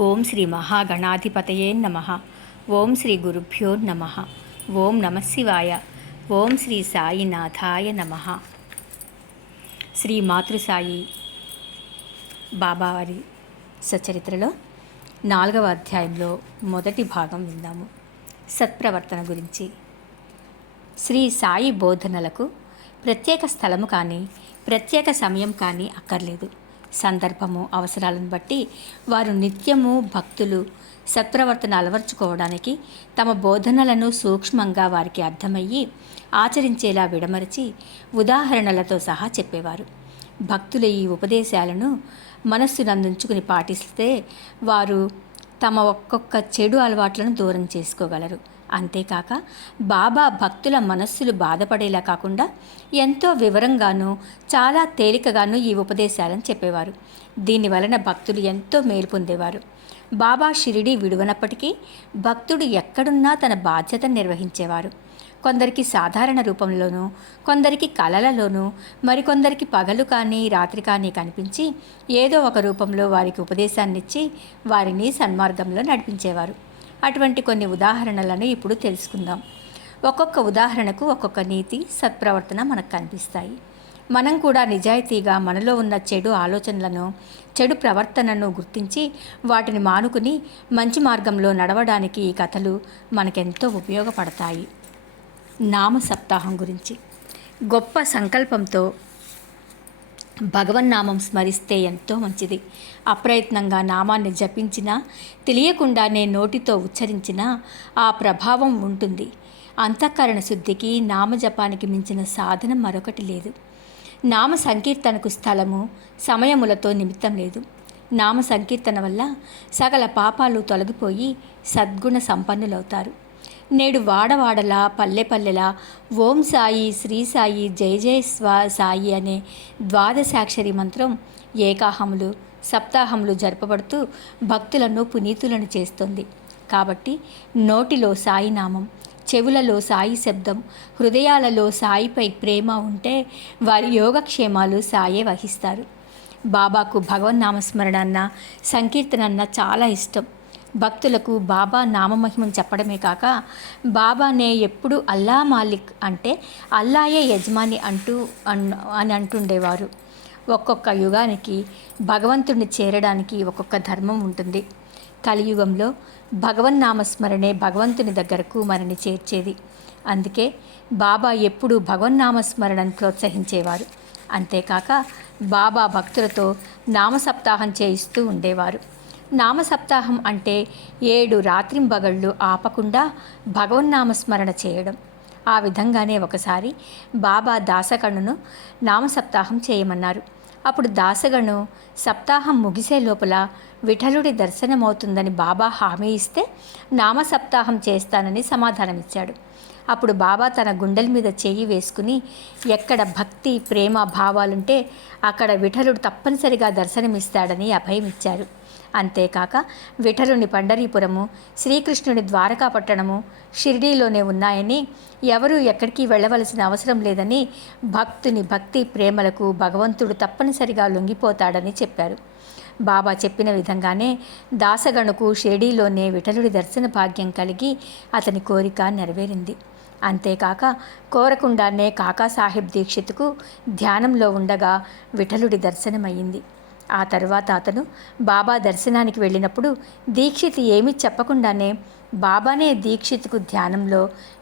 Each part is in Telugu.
ఓం శ్రీ మహాగణాధిపతయే నమ. ఓం శ్రీ గురుభ్యో నమ. ఓం నమశివాయ. ఓం శ్రీ సాయినాథాయ నమ. శ్రీ మాతృసాయి బాబావారి సచరిత్రలో 4వ అధ్యాయంలో మొదటి భాగం విందాము. సత్ప్రవర్తన గురించి. శ్రీ సాయి బోధనలకు ప్రత్యేక స్థలము కానీ ప్రత్యేక సమయం కానీ అక్కర్లేదు. సందర్భము అవసరాలను బట్టి వారు నిత్యము భక్తులు సత్ప్రవర్తన అలవర్చుకోవడానికి తమ బోధనలను సూక్ష్మంగా వారికి అర్థమయ్యి ఆచరించేలా విడమరచి ఉదాహరణలతో సహా చెప్పేవారు. భక్తుల ఈ ఉపదేశాలను మనస్సునందుంచుకుని పాటిస్తే వారు తమ ఒక్కొక్క చెడు అలవాట్లను దూరం చేసుకోగలరు. అంతేకాక బాబా భక్తుల మనస్సులు బాధపడేలా కాకుండా ఎంతో వివరంగానూ చాలా తేలికగానూ ఈ ఉపదేశాలను చెప్పేవారు. దీనివలన భక్తులు ఎంతో మేలు పొందేవారు. బాబా షిరిడీ విడువనప్పటికీ భక్తుడు ఎక్కడున్నా తన బాధ్యతను నిర్వహించేవారు. కొందరికి సాధారణ రూపంలోనూ, కొందరికి కలలలోనూ, మరికొందరికి పగలు కానీ రాత్రి కానీ కనిపించి ఏదో ఒక రూపంలో వారికి ఉపదేశాన్నిచ్చి వారిని సన్మార్గంలో నడిపించేవారు. అటువంటి కొన్ని ఉదాహరణలను ఇప్పుడు తెలుసుకుందాం. ఒక్కొక్క ఉదాహరణకు ఒక్కొక్క నీతి, సత్ప్రవర్తన మనకు కనిపిస్తాయి. మనం కూడా నిజాయితీగా మనలో ఉన్న చెడు ఆలోచనలను, చెడు ప్రవర్తనను గుర్తించి వాటిని మానుకుని మంచి మార్గంలో నడవడానికి ఈ కథలు మనకెంతో ఉపయోగపడతాయి. నామ సప్తాహం గురించి. గొప్ప సంకల్పంతో భగవన్నామం స్మరిస్తే ఎంతో మంచిది. అప్రయత్నంగా నామాన్ని జపించినా, తెలియకుండానే నోటితో ఉచ్చరించినా ఆ ప్రభావం ఉంటుంది. అంతఃకరణ శుద్ధికి నామజపానికి మించిన సాధనం మరొకటి లేదు. నామ సంకీర్తనకు స్థలము, సమయములతో నిమిత్తం లేదు. నామ సంకీర్తన వల్ల సకల పాపాలు తొలగిపోయి సద్గుణ సంపన్నులవుతారు. నేడు వాడవాడలా, పల్లె పల్లెలా ఓం సాయి, శ్రీ సాయి, జయ జయ సాయి అనే ద్వాదశాక్షరి మంత్రం ఏకాహములు, సప్తాహములు జరపబడుతూ భక్తులను పునీతులను చేస్తుంది. కాబట్టి నోటిలో సాయి నామం, చెవులలో సాయి శబ్దం, హృదయాలలో సాయిపై ప్రేమ ఉంటే వారి యోగక్షేమాలు సాయే వహిస్తారు. బాబాకు భగవన్నామస్మరణ అన్న, సంకీర్తన అన్న చాలా ఇష్టం. భక్తులకు బాబా నామమహిమను చెప్పడమే కాక బాబానే ఎప్పుడు అల్లా మాలిక్ అంటే అల్లాయే యజమాని అంటుండేవారు. ఒక్కొక్క యుగానికి భగవంతుడిని చేరడానికి ఒక్కొక్క ధర్మం ఉంటుంది. కలియుగంలో భగవన్నామస్మరణే భగవంతుని దగ్గరకు మనని చేర్చేది. అందుకే బాబా ఎప్పుడూ భగవన్నామస్మరణను ప్రోత్సహించేవారు. అంతేకాక బాబా భక్తులతో నామసప్తాహం చేయిస్తూ ఉండేవారు. నామసప్తాహం అంటే 7 రాత్రింబగళ్ళు ఆపకుండా భగవన్నామస్మరణ చేయడం. ఆ విధంగానే ఒకసారి బాబా దాసగణును నామసప్తాహం చేయమన్నారు. అప్పుడు దాసగణు సప్తాహం ముగిసే లోపల విఠలుడి దర్శనమవుతుందని బాబా హామీ ఇస్తే నామసప్తాహం చేస్తానని సమాధానమిచ్చాడు. అప్పుడు బాబా తన గుండెల మీద చెయ్యి వేసుకుని ఎక్కడ భక్తి, ప్రేమ భావాలుంటే అక్కడ విఠలుడు తప్పనిసరిగా దర్శనమిస్తాడని అభయమిచ్చారు. అంతేకాక విఠలుని పండరీపురము, శ్రీకృష్ణుని ద్వారకాపట్టణము షిరిడీలోనే ఉన్నాయని, ఎవరూ ఎక్కడికి వెళ్ళవలసిన అవసరం లేదని, భక్తుని భక్తి ప్రేమలకు భగవంతుడు తప్పనిసరిగా లొంగిపోతాడని చెప్పారు. బాబా చెప్పిన విధంగానే దాసగణుకు షిరిడీలోనే విఠలుడి దర్శన భాగ్యం కలిగి అతని కోరిక నెరవేరింది. అంతేకాక కోరకుండానే కాకాసాహెబ్ దీక్షిత్కు ధ్యానంలో ఉండగా విఠలుడి దర్శనమయ్యింది. ఆ తరువాత అతను బాబా దర్శనానికి వెళ్ళినప్పుడు దీక్షిత్ ఏమీ చెప్పకుండానే బాబానే దీక్షిత్కు ధ్యానంలో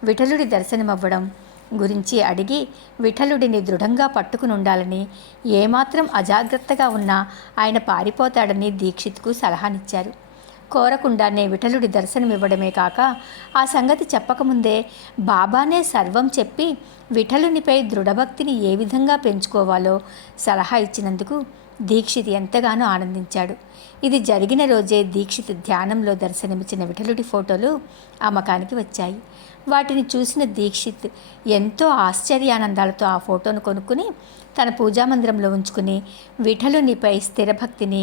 విఠలుడి దర్శనమవ్వడం గురించి అడిగి విఠలుడిని దృఢంగా పట్టుకుని ఉండాలని, ఏమాత్రం అజాగ్రత్తగా ఉన్నా ఆయన పారిపోతాడని దీక్షిత్కు సలహానిచ్చారు. కోరకుండానే విఠలుడి దర్శనమివ్వడమే కాక ఆ సంగతి చెప్పకముందే బాబానే సర్వం చెప్పి విఠలునిపై దృఢభక్తిని ఏ విధంగా పెంచుకోవాలో సలహా ఇచ్చినందుకు దీక్షిత్ ఎంతగానో ఆనందించాడు. ఇది జరిగిన రోజే దీక్షిత్ ధ్యానంలో దర్శనమిచ్చిన విఠలుడి ఫోటోలు అమ్మకానికి వచ్చాయి. వాటిని చూసిన దీక్షిత్ ఎంతో ఆశ్చర్యానందాలతో ఆ ఫోటోను కొనుక్కుని తన పూజామందిరంలో ఉంచుకుని విఠలునిపై స్థిరభక్తిని,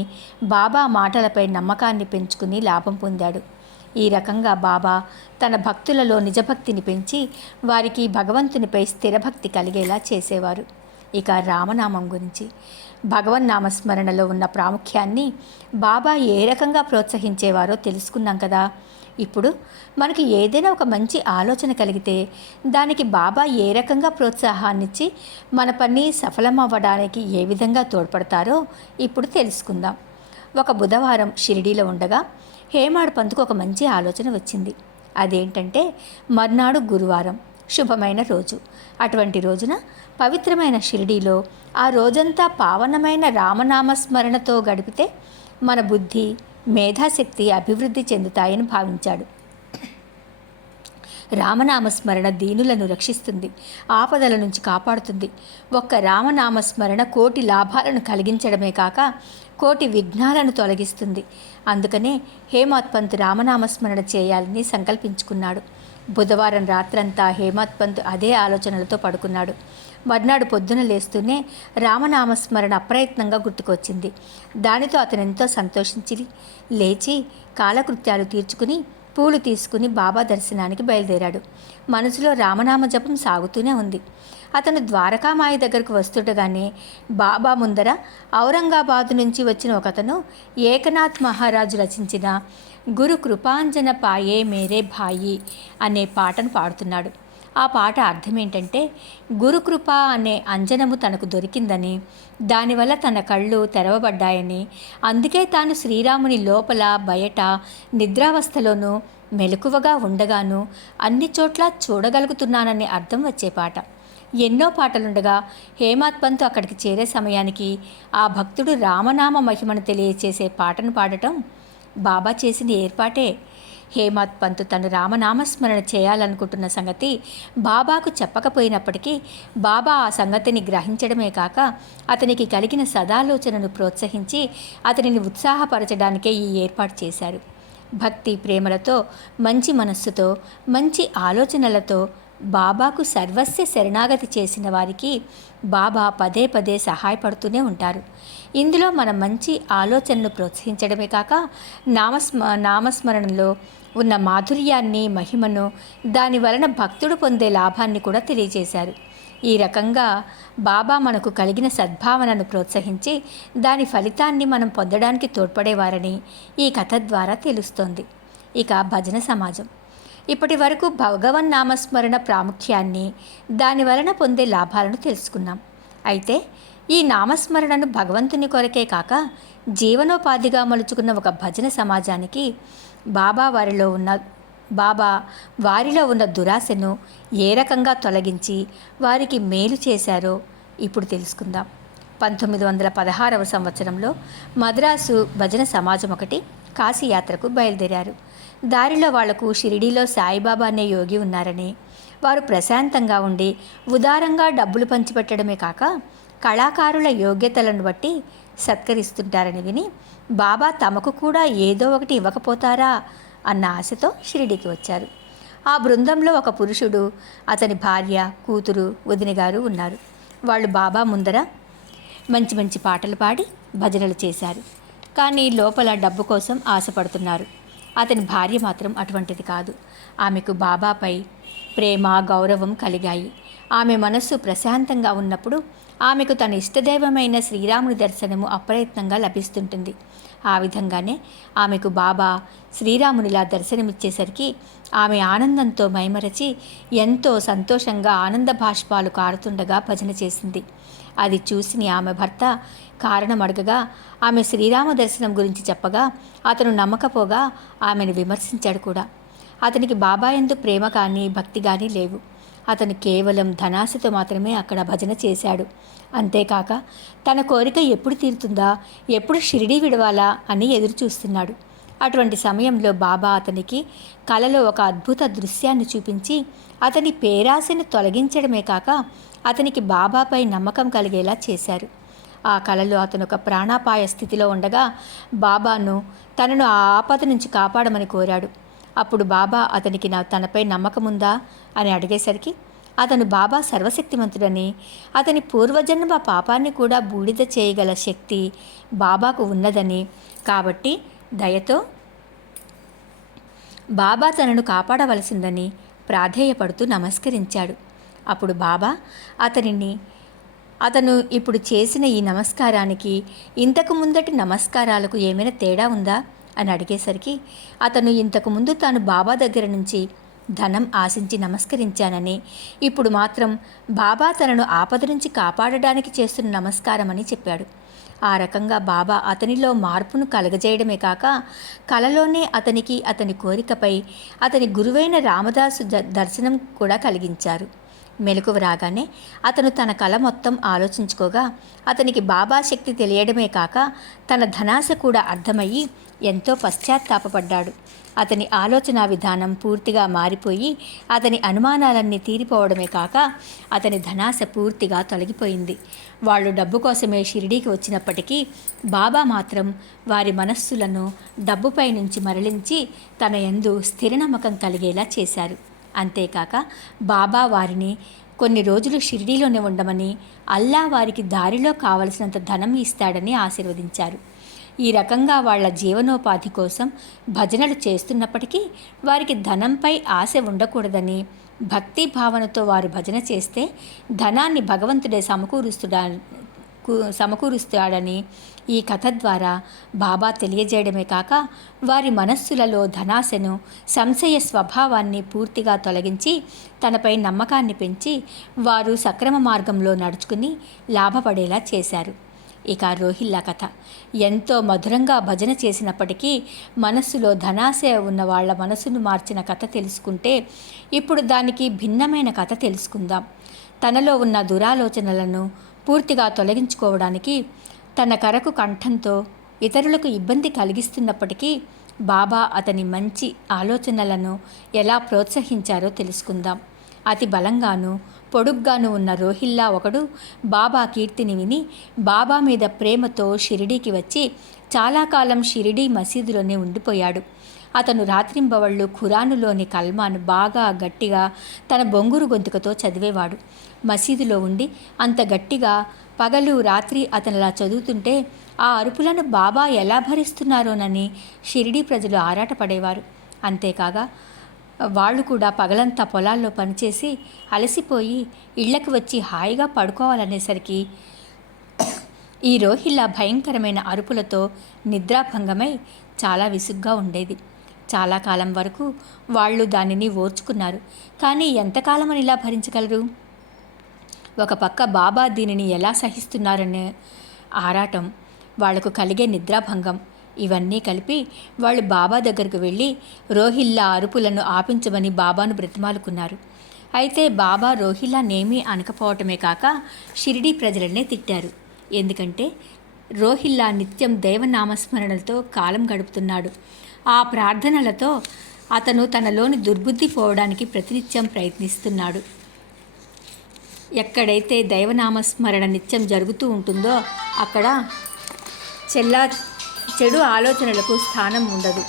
బాబా మాటలపై నమ్మకాన్ని పెంచుకుని లాభం పొందాడు. ఈ రకంగా బాబా తన భక్తులలో నిజభక్తిని పెంచి వారికి భగవంతునిపై స్థిరభక్తి కలిగేలా చేసేవారు. ఇక రామనామం గురించి, భగవన్నామస్మరణలో ఉన్న ప్రాముఖ్యాన్ని బాబా ఏ రకంగా ప్రోత్సహించేవారో తెలుసుకున్నాం కదా. ఇప్పుడు మనకి ఏదైనా ఒక మంచి ఆలోచన కలిగితే దానికి బాబా ఏ రకంగా ప్రోత్సాహాన్నిచ్చి మన పని సఫలమవ్వడానికి ఏ విధంగా తోడ్పడతారో ఇప్పుడు తెలుసుకుందాం. ఒక బుధవారం షిరిడీలో ఉండగా హేమాడ్ పంతుకు ఒక మంచి ఆలోచన వచ్చింది. అదేంటంటే మర్నాడు గురువారం, శుభమైన రోజు. అటువంటి రోజున పవిత్రమైన షిరిడీలో ఆ రోజంతా పావనమైన రామనామస్మరణతో గడిపితే మన బుద్ధి, మేధాశక్తి అభివృద్ధి చెందుతాయని భావించాడు. రామనామస్మరణ దీనులను రక్షిస్తుంది, ఆపదల నుంచి కాపాడుతుంది. ఒక్క రామనామస్మరణ కోటి లాభాలను కలిగించడమే కాక కోటి విఘ్నాలను తొలగిస్తుంది. అందుకనే హేమాడ్ పంత్ రామనామస్మరణ చేయాలని సంకల్పించుకున్నాడు. బుధవారం రాత్రంతా హేమాడ్ పంత్ అదే ఆలోచనలతో పడుకున్నాడు. మర్నాడు పొద్దున లేస్తూనే రామనామస్మరణ అప్రయత్నంగా గుర్తుకొచ్చింది. దానితో అతను ఎంతో సంతోషించి లేచి కాలకృత్యాలు తీర్చుకుని పూలు తీసుకుని బాబా దర్శనానికి బయలుదేరాడు. మనసులో రామనామ జపం సాగుతూనే ఉంది. అతను ద్వారకామాయ దగ్గరకు వస్తుండగానే బాబా ముందర ఔరంగాబాదు నుంచి వచ్చిన ఒకతను ఏకనాథ్ మహారాజు రచించిన గురు కృపాంజన పాయే మేరే భాయి అనే పాటను పాడుతున్నాడు. ఆ పాట అర్థం ఏంటంటే, గురుకృప అనే అంజనము తనకు దొరికిందని, దానివల్ల తన కళ్ళు తెరవబడ్డాయని, అందుకే తాను శ్రీరాముని లోపల బయట నిద్రావస్థలోనూ మెలకువగా ఉండగాను అన్ని చోట్ల చూడగలుగుతున్నానని అర్థం వచ్చే పాట. ఎన్నో పాటలుండగా హేమాడ్ పంత్ అక్కడికి చేరే సమయానికి ఆ భక్తుడు రామనామ మహిమను తెలియచేసే పాటను పాడటం బాబా చేసిన ఏర్పాటే. హేమాడ్ పంత్ తను రామనామస్మరణ చేయాలనుకుంటున్న సంగతి బాబాకు చెప్పకపోయినప్పటికీ బాబా ఆ సంగతిని గ్రహించడమే కాక అతనికి కలిగిన సదాలోచనను ప్రోత్సహించి అతనిని ఉత్సాహపరచడానికే ఈ ఏర్పాటు చేశారు. భక్తి ప్రేమలతో, మంచి మనస్సుతో, మంచి ఆలోచనలతో బాబాకు సర్వస్వ శరణాగతి చేసిన వారికి బాబా పదే పదే సహాయపడుతూనే ఉంటారు. ఇందులో మన మంచి ఆలోచనను ప్రోత్సహించడమే కాక నామస్మరణలో ఉన్న మాధుర్యాన్ని, మహిమను, దాని వలన భక్తుడు పొందే లాభాన్ని కూడా తెలియజేశారు. ఈ రకంగా బాబా మనకు కలిగిన సద్భావనను ప్రోత్సహించి దాని ఫలితాన్ని మనం పొందడానికి తోడ్పడేవారని ఈ కథ ద్వారా తెలుస్తోంది. ఇక భజన సమాజం. ఇప్పటి వరకు భగవన్ నామస్మరణ ప్రాముఖ్యాన్ని, దాని వలన పొందే లాభాలను తెలుసుకున్నాం. అయితే ఈ నామస్మరణను భగవంతుని కొరకే కాక జీవనోపాధిగా మలుచుకున్న ఒక భజన సమాజానికి బాబా వారిలో ఉన్న దురాశను ఏ రకంగా తొలగించి వారికి మేలు చేశారో ఇప్పుడు తెలుసుకుందాం. 1916వ సంవత్సరంలో మద్రాసు భజన సమాజం ఒకటి కాశీయాత్రకు బయలుదేరారు. దారిలో వాళ్లకు షిరిడీలో సాయిబాబా అనే యోగి ఉన్నారని, వారు ప్రశాంతంగా ఉండి ఉదారంగా డబ్బులు పంచిపెట్టడమే కాక కళాకారుల యోగ్యతలను బట్టి సత్కరిస్తుంటారని విని బాబా తమకు కూడా ఏదో ఒకటి ఇవ్వకపోతారా అన్న ఆశతో షిరిడీకి వచ్చారు. ఆ బృందంలో ఒక పురుషుడు, అతని భార్య, కూతురు, వదిన గారు ఉన్నారు. వాళ్ళు బాబా ముందర మంచి మంచి పాటలు పాడి భజనలు చేశారు. కానీ లోపల డబ్బు కోసం ఆశపడుతున్నారు. అతని భార్య మాత్రం అటువంటిది కాదు. ఆమెకు బాబాపై ప్రేమ, గౌరవం కలిగాయి. ఆమె మనస్సు ప్రశాంతంగా ఉన్నప్పుడు ఆమెకు తన ఇష్టదైవమైన శ్రీరాముని దర్శనము అప్రయత్నంగా లభిస్తుంటుంది. ఆ విధంగానే ఆమెకు బాబా శ్రీరామునిలా దర్శనమిచ్చేసరికి ఆమె ఆనందంతో మైమరచి ఎంతో సంతోషంగా ఆనంద బాష్పాలు కారుతుండగా భజన చేసింది. అది చూసిన ఆమె భర్త కారణం అడగగా ఆమె శ్రీరామ దర్శనం గురించి చెప్పగా అతను నమ్మకపోగా ఆమెను విమర్శించాడు కూడా. అతనికి బాబా యందు ప్రేమ కానీ భక్తి కానీ లేవు. అతను కేవలం ధనాశతో మాత్రమే అక్కడ భజన చేశాడు. అంతేకాక తన కోరిక ఎప్పుడు తీరుతుందా, ఎప్పుడు షిరిడీ విడవాలా అని ఎదురు చూస్తున్నాడు. అటువంటి సమయంలో బాబా అతనికి కలలో ఒక అద్భుత దృశ్యాన్ని చూపించి అతని పేరాశను తొలగించడమే కాక అతనికి బాబాపై నమ్మకం కలిగేలా చేశారు. ఆ కలలో అతను ఒక ప్రాణాపాయ స్థితిలో ఉండగా బాబాను తనను ఆ ఆపద నుంచి కాపాడమని కోరాడు. అప్పుడు బాబా అతనికి తనపై నమ్మకముందా అని అడిగేసరికి అతను బాబా సర్వశక్తిమంతుడని, అతని పూర్వజన్మ పాపాన్ని కూడా బూడిద చేయగల శక్తి బాబాకు ఉన్నదని, కాబట్టి దయతో బాబా తనను కాపాడవలసిందని ప్రాధేయపడుతూ నమస్కరించాడు. అప్పుడు బాబా అతనిని అతను ఇప్పుడు చేసిన ఈ నమస్కారానికి ఇంతకు ముందటి నమస్కారాలకు ఏమైనా తేడా ఉందా అని అడిగేసరికి అతను ఇంతకుముందు తాను బాబా దగ్గర నుంచి ధనం ఆశించి నమస్కరించానని, ఇప్పుడు మాత్రం బాబా తనను ఆపద నుంచి కాపాడడానికి చేస్తున్న నమస్కారం అని చెప్పాడు. ఆ రకంగా బాబా అతనిలో మార్పును కలగజేయడమే కాక కలలోనే అతనికి అతని కోరికపై అతని గురువైన రామదాసు దర్శనం కూడా కలిగించారు. మెలకువ రాగానే అతను తన కల మొత్తం ఆలోచించుకోగా అతనికి బాబా శక్తి తెలియడమే కాక తన ధనాశ కూడా అర్థమయ్యి ఎంతో పశ్చాత్తాపపడ్డాడు. అతని ఆలోచన విధానం పూర్తిగా మారిపోయి అతని అనుమానాలన్నీ తీరిపోవడమే కాక అతని ధనాశ పూర్తిగా తొలగిపోయింది. వాళ్ళు డబ్బు కోసమే షిరిడీకి వచ్చినప్పటికీ బాబా మాత్రం వారి మనస్సులను డబ్బుపై నుంచి మరలించి తన యందు స్థిర నమ్మకం కలిగేలా చేశారు. అంతేకాక బాబా వారిని కొన్ని రోజులు షిరిడీలోనే ఉండమని, అల్లా వారికి దారిలో కావలసినంత ధనం ఇస్తాడని ఆశీర్వదించారు. ఈ రకంగా వాళ్ల జీవనోపాధి కోసం భజనలు చేస్తున్నప్పటికీ వారికి ధనంపై ఆశ ఉండకూడదని, భక్తి భావనతో వారు భజన చేస్తే ధనాన్ని భగవంతుడే సమకూరుస్తాడని ఈ కథ ద్వారా బాబా తెలియజేయడమే కాక వారి మనస్సులలో ధనాశను, సంశయ స్వభావాన్ని పూర్తిగా తొలగించి తనపై నమ్మకాన్ని పెంచి వారు సక్రమ మార్గంలో నడుచుకుని లాభపడేలా చేశారు. ఇక రోహిల్లా కథ ఎంతో మధురంగా భజన చేసినప్పటికీ మనస్సులో ధనాశ ఉన్న వాళ్ళ మనసును మార్చిన కథ తెలుసుకుంటే ఇప్పుడు దానికి భిన్నమైన కథ తెలుసుకుందాం. తనలో ఉన్న దురాలోచనలను పూర్తిగా తొలగించుకోవడానికి తన కరకు కంఠంతో ఇతరులకు ఇబ్బంది కలిగిస్తున్నప్పటికీ బాబా అతని మంచి ఆలోచనలను ఎలా ప్రోత్సహించారో తెలుసుకుందాం. అతి బలంగాను పొడుగ్గాను ఉన్న రోహిల్లా ఒకడు బాబా కీర్తిని విని బాబా మీద ప్రేమతో షిరిడీకి వచ్చి చాలా కాలం షిరిడీ మసీదులోనే ఉండిపోయాడు. అతను రాత్రింబవళ్ళు ఖురానులోని కల్మాను బాగా గట్టిగా తన బొంగురు గొంతుకతో చదివేవాడు. మసీదులో ఉండి అంత గట్టిగా పగలు రాత్రి అతనిలా చదువుతుంటే ఆ అరుపులను బాబా ఎలా భరిస్తున్నారోనని షిరిడీ ప్రజలు ఆరాటపడేవారు. అంతేకాగా వాళ్ళు కూడా పగలంతా పొలాల్లో పనిచేసి అలసిపోయి ఇళ్లకు వచ్చి హాయిగా పడుకోవాలనేసరికి ఈ రోహిల్లా భయంకరమైన అరుపులతో నిద్రాభంగమై చాలా విసుగ్గా ఉండేది. చాలా కాలం వరకు వాళ్ళు దానిని ఓర్చుకున్నారు. కానీ ఎంతకాలమని ఇలా భరించగలరు? ఒక పక్క బాబా దీనిని ఎలా సహిస్తున్నారనే ఆరాటం, వాళ్లకు కలిగే నిద్రాభంగం, ఇవన్నీ కలిపి వాళ్ళు బాబా దగ్గరకు వెళ్ళి రోహిల్లా అరుపులను ఆపించమని బాబాను బ్రతిమాలుకున్నారు. అయితే బాబా రోహిల్లానేమీ అనకపోవటమే కాక షిరిడీ ప్రజలనే తిట్టారు. ఎందుకంటే రోహిల్లా నిత్యం దైవనామస్మరణలతో కాలం గడుపుతున్నాడు. ఆ ప్రార్థనలతో అతను తనలోని దుర్బుద్ధి పోవడానికి ప్రతినిత్యం ప్రయత్నిస్తున్నాడు. ఎక్కడైతే దైవనామస్మరణ నిత్యం జరుగుతూ ఉంటుందో అక్కడ చెడు ఆలోచనలకు స్థానం ఉండదు.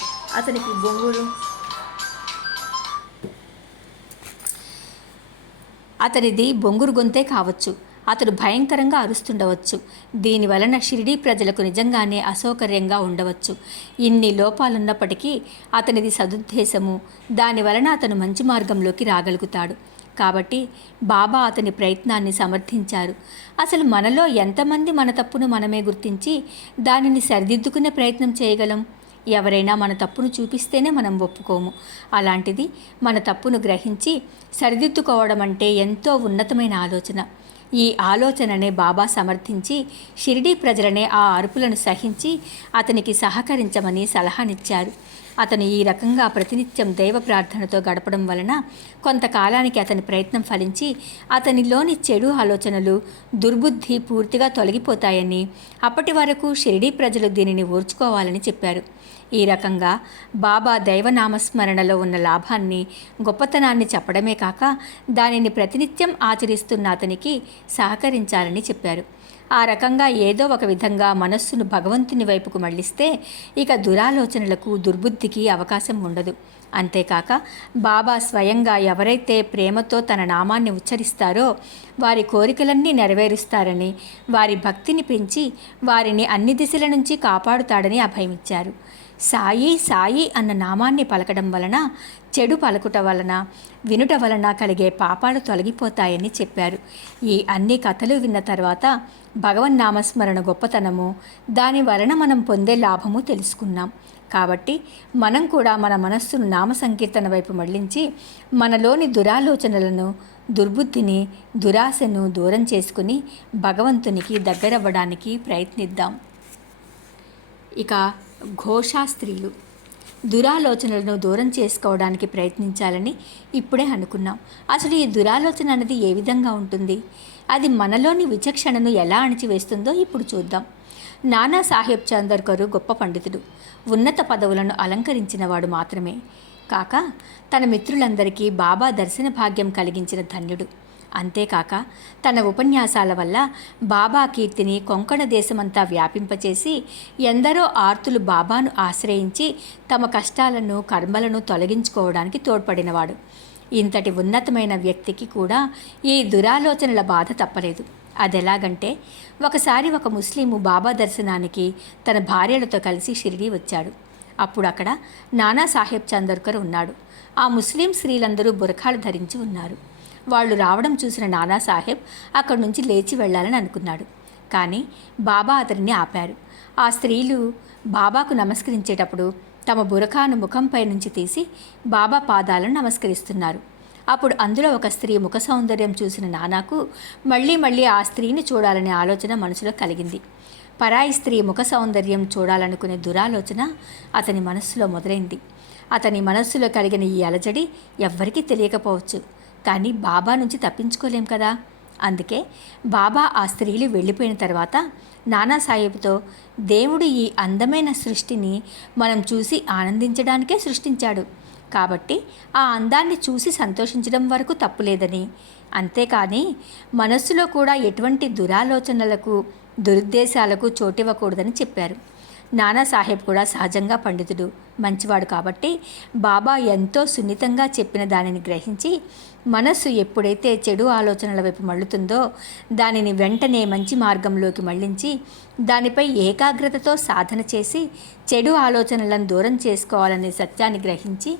అతనిది బొంగురు గొంతే కావచ్చు. అతడు భయంకరంగా అరుస్తుండవచ్చు. దీనివలన షిరిడీ ప్రజలకు నిజంగానే అసౌకర్యంగా ఉండవచ్చు. ఇన్ని లోపాలున్నప్పటికీ అతనిది సదుద్దేశము. దానివలన అతను మంచి మార్గంలోకి రాగలుగుతాడు. కాబట్టి బాబా అతని ప్రయత్నాన్ని సమర్థించారు. అసలు మనలో ఎంతమంది మన తప్పును మనమే గుర్తించి దానిని సరిదిద్దుకునే ప్రయత్నం చేయగలం? ఎవరైనా మన తప్పును చూపిస్తేనే మనం ఒప్పుకోము. అలాంటిది మన తప్పును గ్రహించి సరిదిద్దుకోవడం అంటే ఎంతో ఉన్నతమైన ఆలోచన. ఈ ఆలోచననే బాబా సమర్థించి షిరిడీ ప్రజలనే ఆ అరుపులను సహించి అతనికి సహకరించమని సలహానిచ్చారు. అతను ఈ రకంగా ప్రతినిత్యం దైవ ప్రార్థనతో గడపడం వలన కొంతకాలానికి అతని ప్రయత్నం ఫలించి అతనిలోని చెడు ఆలోచనలు, దుర్బుద్ధి పూర్తిగా తొలగిపోతాయని, అప్పటి వరకు షిరిడీ ప్రజలు దీనిని ఓర్చుకోవాలని చెప్పారు. ఈ రకంగా బాబా దైవనామస్మరణలో ఉన్న లాభాన్ని, గొప్పతనాన్ని చెప్పడమే కాక దానిని ప్రతినిత్యం ఆచరిస్తున్న అతనికి సహకరించాలని చెప్పారు. ఆ రకంగా ఏదో ఒక విధంగా మనస్సును భగవంతుని వైపుకు మళ్లిస్తే ఇక దురాలోచనలకు, దుర్బుద్ధికి అవకాశం ఉండదు. అంతేకాక బాబా స్వయంగా ఎవరైతే ప్రేమతో తన నామాన్ని ఉచ్చరిస్తారో వారి కోరికలన్నీ నెరవేరుస్తారని, వారి భక్తిని పెంచి వారిని అన్ని దిశల నుంచి కాపాడుతాడని అభయమిచ్చారు. సాయి సాయి అన్న నామాన్ని పలకడం వలన, చెడు పలుకుట వలన, వినుట వలన కలిగే పాపాలు తొలగిపోతాయని చెప్పారు. ఈ అన్ని కథలు విన్న తర్వాత భగవన్నామస్మరణ గొప్పతనము, దాని వలన మనం పొందే లాభము తెలుసుకున్నాం. కాబట్టి మనం కూడా మన మనస్సును నామ సంకీర్తన వైపు మళ్లించి మనలోని దురాలోచనలను, దుర్బుద్ధిని, దురాశను దూరం చేసుకుని భగవంతునికి దగ్గరవ్వడానికి ప్రయత్నిద్దాం. ఇక ఘోషా స్త్రీలు దురాలోచనలను దూరం చేసుకోవడానికి ప్రయత్నించాలని ఇప్పుడే అనుకున్నాం. అసలు ఈ దురాలోచన అనేది ఏ విధంగా ఉంటుంది? అది మనలోని విచక్షణను ఎలా అణిచివేస్తుందో ఇప్పుడు చూద్దాం. నానా సాహెబ్ చందర్కర్ గొప్ప పండితుడు, ఉన్నత పదవులను అలంకరించినవాడు మాత్రమే కాక తన మిత్రులందరికీ బాబా దర్శన భాగ్యం కలిగించిన ధన్యుడు. అంతేకాక తన ఉపన్యాసాల వల్ల బాబా కీర్తిని కొంకణ దేశమంతా వ్యాపింపచేసి ఎందరో ఆర్తులు బాబాను ఆశ్రయించి తమ కష్టాలను, కర్మలను తొలగించుకోవడానికి తోడ్పడినవాడు. ఇంతటి ఉన్నతమైన వ్యక్తికి కూడా ఈ దురాలోచనల బాధ తప్పలేదు. అదెలాగంటే, ఒకసారి ఒక ముస్లిము బాబా దర్శనానికి తన భార్యలతో కలిసి షిరిడీ వచ్చాడు. అప్పుడు అక్కడ నానా సాహెబ్ చందర్కర్ ఉన్నాడు. ఆ ముస్లిం స్త్రీలందరూ బురఖాలు ధరించి ఉన్నారు. వాళ్ళు రావడం చూసిన నానాసాహెబ్ అక్కడి నుంచి లేచి వెళ్ళాలని అనుకున్నాడు. కానీ బాబా అతనిని ఆపారు. ఆ స్త్రీలు బాబాకు నమస్కరించేటప్పుడు తమ బురఖాను ముఖంపై నుంచి తీసి బాబా పాదాలను నమస్కరిస్తున్నారు. అప్పుడు అందులో ఒక స్త్రీ ముఖ సౌందర్యం చూసిన నానాకు మళ్ళీ మళ్ళీ ఆ స్త్రీని చూడాలనే ఆలోచన మనసులో కలిగింది. పరాయి స్త్రీ ముఖ సౌందర్యం చూడాలనుకునే దురాలోచన అతని మనస్సులో మొదలైంది. అతని మనస్సులో కలిగిన ఈ అలజడి ఎవ్వరికీ తెలియకపోవచ్చు, కానీ బాబా నుంచి తప్పించుకోలేం కదా. అందుకే బాబా ఆ స్త్రీలు వెళ్ళిపోయిన తర్వాత నానాసాహెబ్తో, దేవుడు ఈ అందమైన సృష్టిని మనం చూసి ఆనందించడానికే సృష్టించాడు, కాబట్టి ఆ అందాన్ని చూసి సంతోషించడం వరకు తప్పులేదని, అంతేకాని మనస్సులో కూడా ఎటువంటి దురాలోచనలకు, దురుద్దేశాలకు చోటివ్వకూడదని చెప్పారు. నానాసాహెబ్ కూడా సహజంగా పండితుడు, మంచివాడు కాబట్టి బాబా ఎంతో సున్నితంగా చెప్పిన దానిని గ్రహించి, మనస్సు ఎప్పుడైతే చెడు ఆలోచనల వైపు మళ్ళుతుందో దానిని వెంటనే మంచి మార్గంలోకి మళ్లించి దానిపై ఏకాగ్రతతో సాధన చేసి చెడు ఆలోచనలను దూరం చేసుకోవాలనే సత్యాన్ని గ్రహించి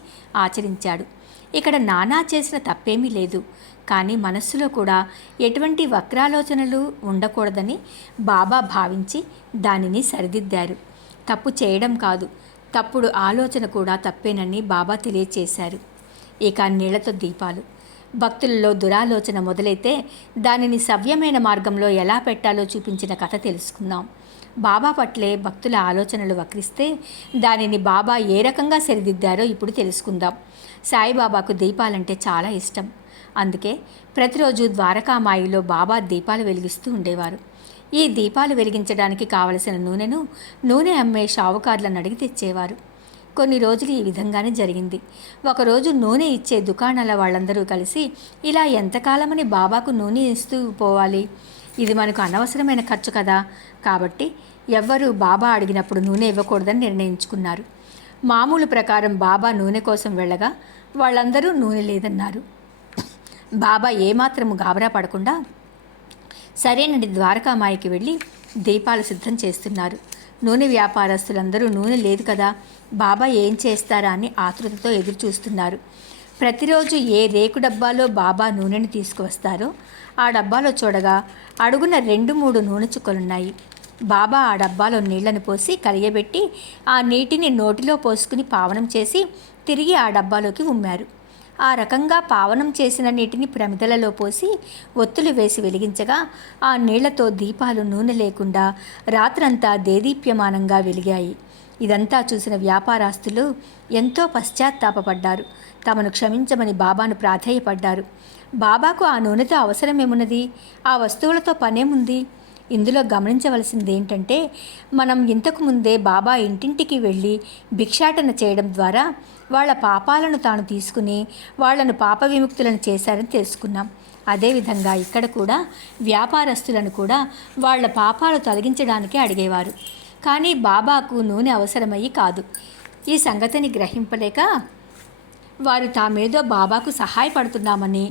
ఆచరించాడు. ఇక్కడ నానా చేసిన తప్పేమీ లేదు, కానీ మనస్సులో కూడా ఎటువంటి వక్రాలోచనలు ఉండకూడదని బాబా భావించి దానిని సరిదిద్దారు. తప్పు చేయడం కాదు, తప్పుడు ఆలోచన కూడా తప్పేనని బాబా తెలియచేశారు. ఇక నీళ్లతో దీపాలు. భక్తులలో దురాలోచన మొదలైతే దానిని సవ్యమైన మార్గంలో ఎలా పెట్టాలో చూపించిన కథ తెలుసుకుందాం. బాబా పట్లే భక్తుల ఆలోచనలు వక్రిస్తే దానిని బాబా ఏ రకంగా సరిదిద్దారో ఇప్పుడు తెలుసుకుందాం. సాయిబాబాకు దీపాలంటే చాలా ఇష్టం. అందుకే ప్రతిరోజు ద్వారకామాయిలో బాబా దీపాలు వెలిగిస్తూ ఉండేవారు. ఈ దీపాలు వెలిగించడానికి కావలసిన నూనె అమ్మే షావుకార్లను అడిగి తెచ్చేవారు. కొన్ని రోజులు ఈ విధంగానే జరిగింది. ఒకరోజు నూనె ఇచ్చే దుకాణాల వాళ్ళందరూ కలిసి, ఇలా ఎంతకాలమని బాబాకు నూనె ఇస్తూ పోవాలి, ఇది మనకు అనవసరమైన ఖర్చు కదా, కాబట్టి ఎవ్వరూ బాబా అడిగినప్పుడు నూనె ఇవ్వకూడదని నిర్ణయించుకున్నారు. మామూలు ప్రకారం బాబా నూనె కోసం వెళ్ళగా వాళ్ళందరూ నూనె లేదన్నారు. బాబా ఏమాత్రము గాబరా పడకుండా సరేనండి ద్వారకామాయికి వెళ్ళి దీపాలు సిద్ధం చేస్తున్నారు. నూనె వ్యాపారస్తులందరూ నూనె లేదు కదా, బాబా ఏం చేస్తారా అని ఆతృతతో ఎదురు చూస్తున్నారు. ప్రతిరోజు ఏ రేకు డబ్బాలో బాబా నూనెని తీసుకువస్తారో ఆ డబ్బాలో చూడగా అడుగున 2-3 నూనె చుక్కలున్నాయి. బాబా ఆ డబ్బాలో నీళ్లను పోసి కలియబెట్టి ఆ నీటిని నోటిలో పోసుకుని పావనం చేసి తిరిగి ఆ డబ్బాలోకి ఉమ్మారు. ఆ రకంగా పావనం చేసిన నీటిని ప్రమిదలలో పోసి ఒత్తులు వేసి వెలిగించగా ఆ నీళ్లతో దీపాలు నూనె లేకుండా రాత్రంతా దేదీప్యమానంగా వెలిగాయి. ఇదంతా చూసిన వ్యాపారస్తులు ఎంతో పశ్చాత్తాపపడ్డారు. తమను క్షమించమని బాబాను ప్రాధేయపడ్డారు. బాబాకు ఆ నూనెతో అవసరమేమున్నది, ఆ వస్తువులతో పనేముంది? ఇందులో గమనించవలసింది ఏంటంటే, మనం ఇంతకు ముందే బాబా ఇంటింటికి వెళ్ళి భిక్షాటన చేయడం ద్వారా వాళ్ళ పాపాలను తాను తీసుకుని వాళ్లను పాప విముక్తులను చేశారని తెలుసుకున్నాం. అదేవిధంగా ఇక్కడ కూడా వ్యాపారస్తులను కూడా వాళ్ల పాపాలు తొలగించడానికే అడిగేవారు. కానీ బాబాకు నూనె అవసరమయ్యి కాదు. ఈ సంగతిని గ్రహింపలేక వారు తామేదో బాబాకు సహాయపడుతున్నామని,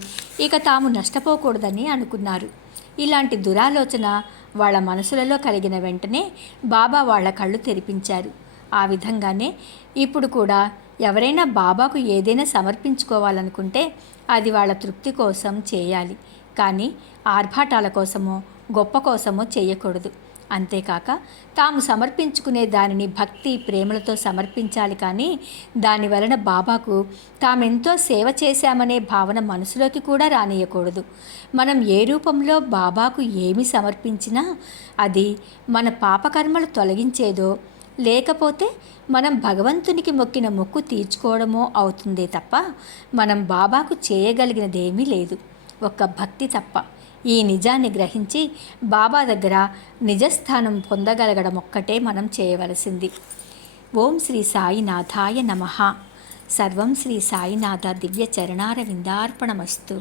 ఇక తాము నష్టపోకూడదని అనుకున్నారు. ఇలాంటి దురాలోచన వాళ్ళ మనసులలో కలిగిన వెంటనే బాబా వాళ్ళ కళ్ళు తెరిపించారు. ఆ విధంగానే ఇప్పుడు కూడా ఎవరైనా బాబాకు ఏదైనా సమర్పించుకోవాలనుకుంటే అది వాళ్ళ తృప్తి కోసం చేయాలి, కానీ ఆర్భాటాల కోసమో గొప్ప కోసమో చేయకూడదు. అంతేకాక తాము సమర్పించుకునే దానిని భక్తి ప్రేమలతో సమర్పించాలి, కానీ దాని వలన బాబాకు తామెంతో సేవ చేశామనే భావన మనసులోకి కూడా రానియకూడదు. మనం ఏ రూపంలో బాబాకు ఏమి సమర్పించినా అది మన పాపకర్మలు తొలగించేదో లేకపోతే మనం భగవంతునికి మొక్కిన మొక్కు తీర్చుకోవడమో అవుతుందే తప్ప మనం బాబాకు చేయగలిగినదేమీ లేదు, ఒక్క భక్తి తప్ప. ఈ నిజాన్ని గ్రహించి బాబా దగ్గర నిజస్థానం పొందగలగడం ఒక్కటే మనం చేయవలసింది. ఓం శ్రీ సాయినాథాయ నమః. సర్వం శ్రీ సాయినాథ దివ్య చరణారవిందార్పణమస్తు.